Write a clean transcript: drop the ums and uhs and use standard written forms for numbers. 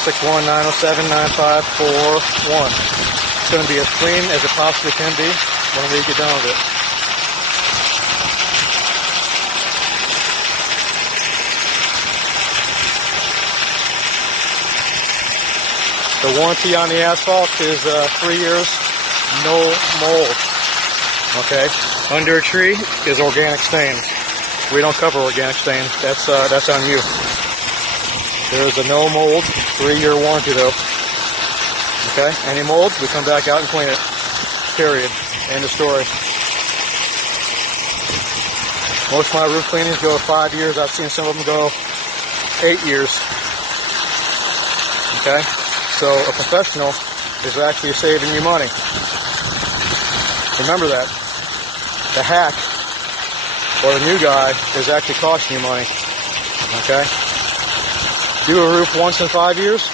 619079541. It's going to be as clean as it possibly can be when we get done with it. The warranty on the asphalt is 3 years, no mold. Okay, under a tree is organic stains. We don't cover organic stains. That's on you. There is a no mold 3-year warranty though. Okay, any mold, we come back out and clean it. Period. End of story. Most of my roof cleanings go 5 years. I've seen some of them go 8 years. Okay. So a professional is actually saving you money. Remember that. The hack or the new guy is actually costing you money. Okay? Do a roof once in 5 years,